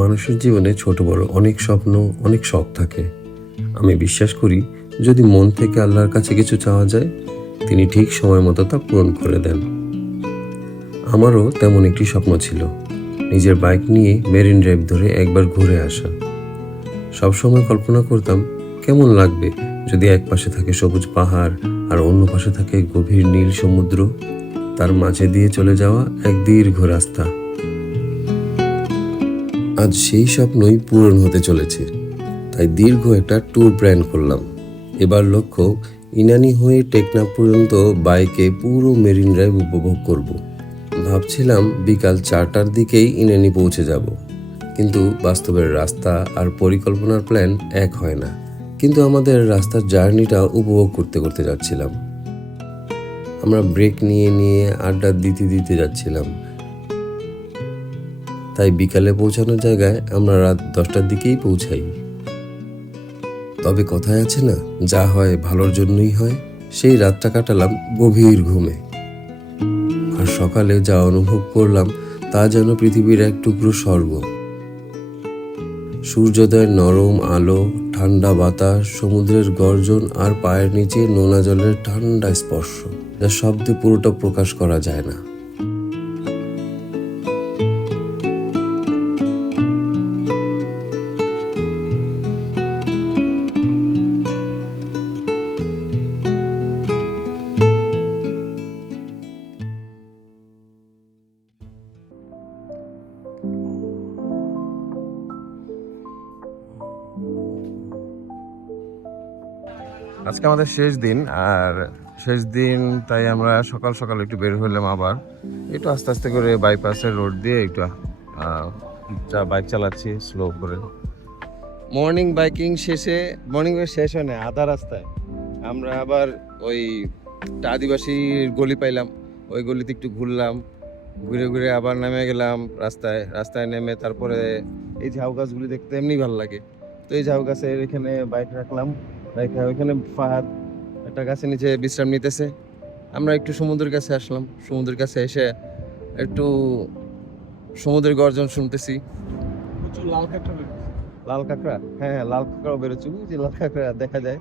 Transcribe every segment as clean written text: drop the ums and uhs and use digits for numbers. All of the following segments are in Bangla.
মানুষের জীবনে ছোট বড় অনেক স্বপ্ন, অনেক শখ থাকে। আমি বিশ্বাস করি, যদি মন থেকে আল্লাহর কাছে কিছু চাওয়া যায়, তিনি ঠিক সময় মতো তা পূরণ করে দেন। আমারও তেমন একটি স্বপ্ন ছিল, নিজের বাইক নিয়ে মেরিন ড্রাইভ ধরে একবার ঘুরে আসা। সবসময় কল্পনা করতাম কেমন লাগবে যদি এক পাশে থাকে সবুজ পাহাড় আর অন্য পাশে থাকে গভীর নীল সমুদ্র, তার মাঝে দিয়ে চলে যাওয়া এক দীর্ঘ রাস্তা। আজ সেই স্বপ্নই পূরণ হতে চলেছে, তাই দীর্ঘ একটা ট্যুর প্ল্যান করলাম। এবার লক্ষ্য ইনানি হয়ে টেকনাফ পর্যন্ত বাইকে পুরো মেরিন ড্রাইভ উপভোগ করব। ভাবছিলাম বিকাল 4টার দিকেই ইনানি পৌঁছে যাব, কিন্তু বাস্তবের রাস্তা আর পরিকল্পনার প্ল্যান এক হয় না। কিন্তু আমাদের রাস্তার জার্নিটা উপভোগ করতে করতে যাচ্ছিলাম। আমরা ব্রেক নিয়ে নিয়ে আড্ডা দিতে দিতে যাচ্ছিলাম, তাই বিকালে পৌঁছানোর জায়গায় আমরা রাত 10টার দিকেই পৌঁছাই। তবে কথায় আছে না, যা হয় ভালোর জন্যই হয়। সেই রাতটা কাটালাম গভীর ঘুমে, আর সকালে যা অনুভব করলাম তা যেন পৃথিবীর এক টুকরো স্বর্গ। সূর্যোদয়ের নরম আলো, ঠান্ডা বাতাস, সমুদ্রের গর্জন আর পায়ের নিচে নোনা জলের ঠান্ডা স্পর্শ, যা শব্দে পুরোটা প্রকাশ করা যায় না। আজকে আমাদের শেষ দিন, আর শেষ দিন তাই আমরা সকাল সকাল একটু বের হলাম। আবার একটু আস্তে আস্তে করে বাইপাসের রোড দিয়ে একটু বাইক চালাচ্ছি স্লো করে। মর্নিং বাইকিং শেষে, মর্নিং শেষ হয় না, আধা রাস্তায় আমরা আবার ওই আদিবাসী গলি পাইলাম, ওই গলিতে একটু ঘুরলাম। ঘুরে ঘুরে আবার নেমে গেলাম রাস্তায় নেমে তারপরে এই ঝাউ গাছগুলি দেখতে এমনি ভালো লাগে। তো এই ঝাউ গাছের এখানে বাইক রাখলাম, ওইখানে ফাহাদ একটা গাছের নিচে বিশ্রাম নিতেছে। আমরা একটু সমুদ্রের কাছে আসলাম, সমুদ্রের কাছে এসে একটু সমুদ্রের গর্জন শুনতেছি। লাল কাঁকড়া, হ্যাঁ লাল কাঁকড়াও বেরোচ্ছে, যে লাল কাঁকড়া দেখা যায়।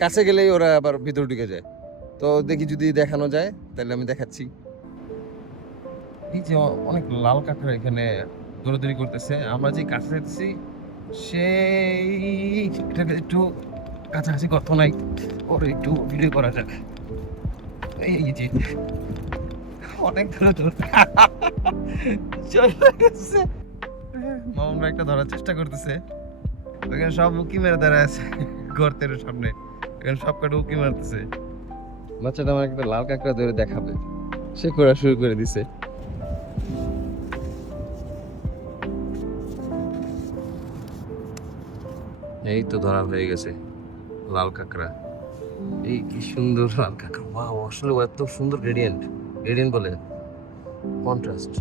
কাছে গেলেই ওরা আবার ভিতরে ঢুকে যায়। তো দেখি যদি দেখানো যায় তাহলে আমি দেখাচ্ছি। এই যে অনেক লাল কাঁকড়া এখানে দৌড়াদৌড়ি করতেছে। আমরা যে কাছে যেতেছি সেই একটু কাছাকাছি কথা নাই, ওর একটু ভিডিও করা যাক। এই যে অনেক দূরে চলে গেছে, মামুনরা একটা ধরার চেষ্টা করতেছে। ওইখানে সব উকি মেরে দাঁড়ায় আছে গর্তের সামনে, এখানে সব কটা উকি মারতেছে। বাচ্চাটা আমার একটা লাল কাঁকড়া ধরে দেখাবে, সে করা শুরু করে দিছে। এই তো ধরা হয়ে গেছে লাল কাঁকড়া। এই কি সুন্দর লাল কাঁকড়া, ওয়াও! আসলে এত সুন্দর গ্রেডিয়েন্ট বলে কন্ট্রাস্ট।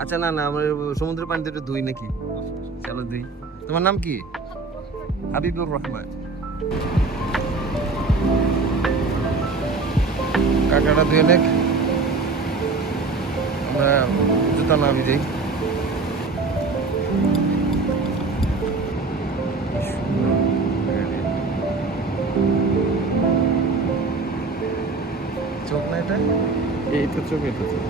আচ্ছা না আমরা সমুদ্রের পানিতে একটু দুই নাকি, চলো দুই। তোমার নাম কি? হাবিবুর রহমান। কাঁকড়াটা দুই অনেক, আমরা জুতা নামি যাই। চোখ না এটা, এই তো চোখ, এটা চোখ।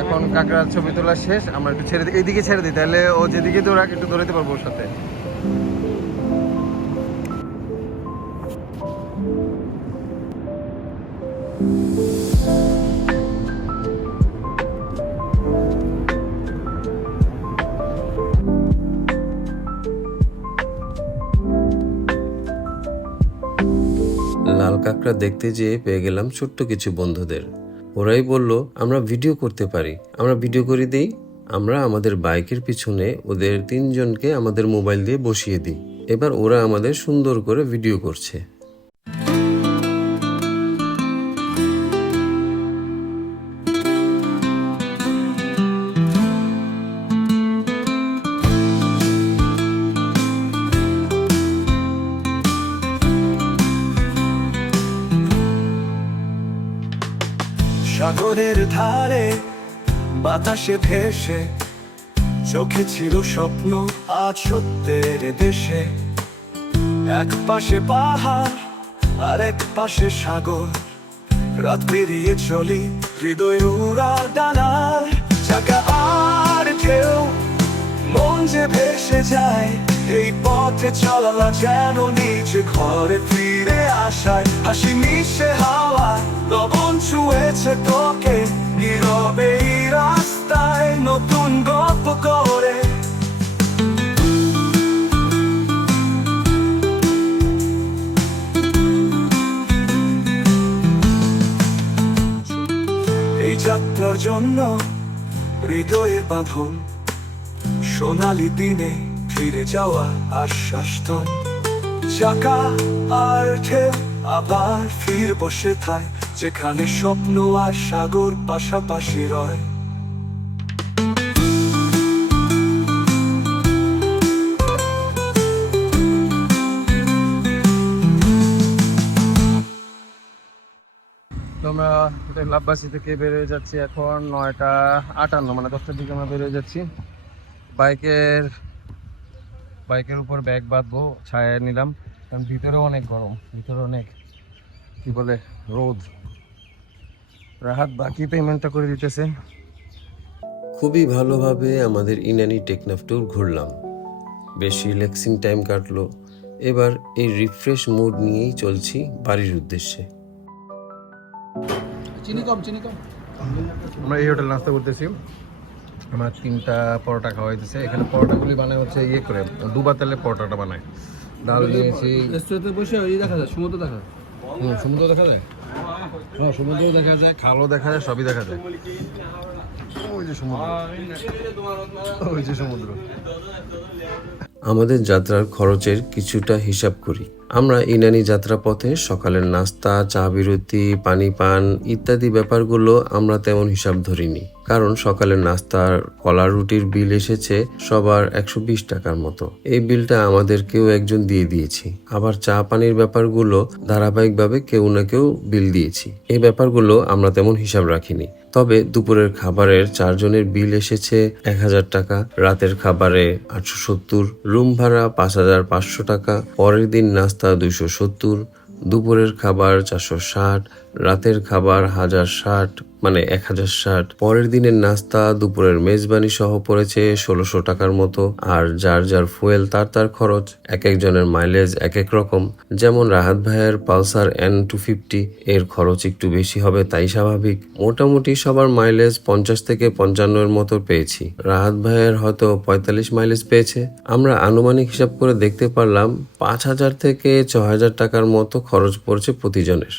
এখন কাঁকড়ার ছবি তোলা শেষ, আমরা একটু ছেড়ে দিই, এইদিকে ছেড়ে দিই, তাহলে ও যেদিকে দৌড়াক একটু দৌড়াতে পারবো ওর সাথে। লাল কাঁকড়া দেখতে যেয়ে পেয়ে গেলাম ছোট্ট কিছু বন্ধুদের। ওরাই বলল আমরা ভিডিও করতে পারি, আমরা ভিডিও করে দিই। আমরা আমাদের বাইকের পিছনে ওদের 3জনকে আমাদের মোবাইল দিয়ে বসিয়ে দিই। এবার ওরা আমাদের সুন্দর করে ভিডিও করছে। সাগরের ধারে বাতাসে ভেসে চোখে ছিল স্বপ্ন, আজ সত্যের দেশে। এক পাশে পাহাড় আর এক পাশে সাগর, রাত পেরিয়ে চলি হৃদয় উড়া ডানার। চাকা আর ঢেউ, মন যে ভেসে যায়, এই পথে চলা যেন নিচে ঘরে ফিরে আসায়। হাসি মিশে হাওয়া, লবণ ছুঁয়েছে তোকে, নীরবে এই রাস্তায় নতুন গল্প করে। এই যাত্রার জন্য হৃদয়ে বাঁধন, সোনালি দিনে ফিরে যাওয়া আশ্বাস তোর। চাকা আর ঢেউ, আবার ফির বসে থায়, যেখানে স্বপ্ন আর সাগর পাশাপাশি রয়। তো আমরা লাভবাসী থেকে বেরোয় যাচ্ছি এখন 9:58, মানে 10টার দিকে আমরা বেরোয় যাচ্ছি। বাইকের উপর ব্যাগ বাঁধবো, ছায়া নিলাম, কারণ ভিতরে অনেক গরম, ভিতরে অনেক কি বলে রোদ। রাহাত বাকি পেমেন্টটা করে দিতেছে। খুবই ভালোভাবে আমাদের ইনানি টেকনাফ ট্যুর ঘুরলাম, বেশ রিল্যাক্সিং টাইম কাটলো। এবার এই রিফ্রেশ মুড নিয়েই চলছি বাড়ির উদ্দেশ্যে। আমরা এই হোটেল নাস্তা করতেছি, আমার 3টা পরোটা খাওয়া হইতেছে। এখানে পরোটাগুলি বানায় হচ্ছে ইয়ে করে, ডুবা তেলে পরোটাটা বানায়। ডাল দিয়েছি, রেস্টুরেন্টে বসে ওই দেখা যায়, সমুদ্র দেখা যায়। সমুদ্র দেখা যায়, হ্যাঁ সমুদ্রও দেখা যায়, খালও দেখা যায়, সবই দেখা যায়। ওই যে সমুদ্র, ওই যে সমুদ্র। আমাদের যাত্রার খরচের কিছুটা হিসাব করি। আমরা ইনানি যাত্রা পথে সকালের নাস্তা, চা বিরতি, পানি পান ইত্যাদি ব্যাপারগুলো আমরা তেমন হিসাব ধরিনি, কারণ সকালের নাস্তার কলা রুটির বিল এসেছে সবার 120 টাকার মতো। এই বিলটা আমাদের কেউ একজন দিয়ে দিয়েছি। আবার চা পানির ব্যাপারগুলো ধারাবাহিকভাবে কেউ না কেউ বিল দিয়েছি। এই ব্যাপারগুলো আমরা তেমন হিসাব রাখিনি। তবে দুপুরের খাবারের 4 জনের বিল এসেছে 1000 টাকা, রাতের খাবারে 870, রুম ভাড়া 5500 টাকা, পরের দিন নাস্তা 270, দুপুরের খাবার 460, রাতের খাবার 1060, মানে 1060। পরের দিনের নাস্তা, দুপুরের মেজবানি সহ পড়েছে 1600 টাকার মতো। আর যার যার ফুয়েল তার খরচ, এক একজনের মাইলেজ এক এক রকম। যেমন রাহাত ভাইয়ের পালসার N250, এর খরচ একটু বেশি হবে, তাই স্বাভাবিক। মোটামুটি সবার মাইলেজ 50 থেকে 55 মতো পেয়েছি। রাহাত ভাইয়ের হয়তো 45 মাইলেজ পেয়েছে। আমরা আনুমানিক হিসাব করে দেখতে পারলাম 5000 থেকে 6000 টাকার মতো খরচ পড়ছে প্রতিজনের।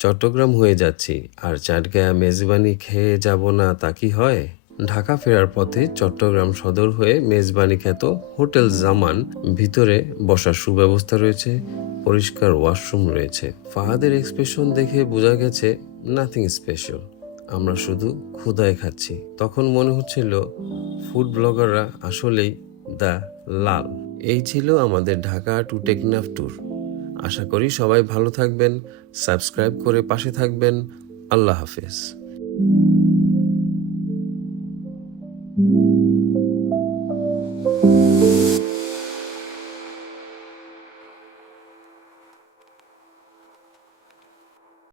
চট্টগ্রাম হয়ে যাচ্ছি, আর চাটগাঁয়া মেজবানি খেয়ে যাব না তা কি হয়? ঢাকা ফেরার পথে চট্টগ্রাম সদর হয়ে মেজবানি খ্যাত হোটেল জামান, ভিতরে বসার সুব্যবস্থা রয়েছে, পরিষ্কার ওয়াশরুম রয়েছে। ফাহাদের এক্সপ্রেশন দেখে বোঝা গেছে নাথিং স্পেশাল, আমরা শুধু ক্ষুধায় খাচ্ছি। তখন মনে হচ্ছিল ফুড ব্লগাররা আসলেই দ্য লাল। এই ছিল আমাদের ঢাকা টু টেকনাফ ট্যুর। আশা করি সবাই ভালো থাকবেন, সাবস্ক্রাইব করে পাশে থাকবেন। আল্লাহ হাফেজ।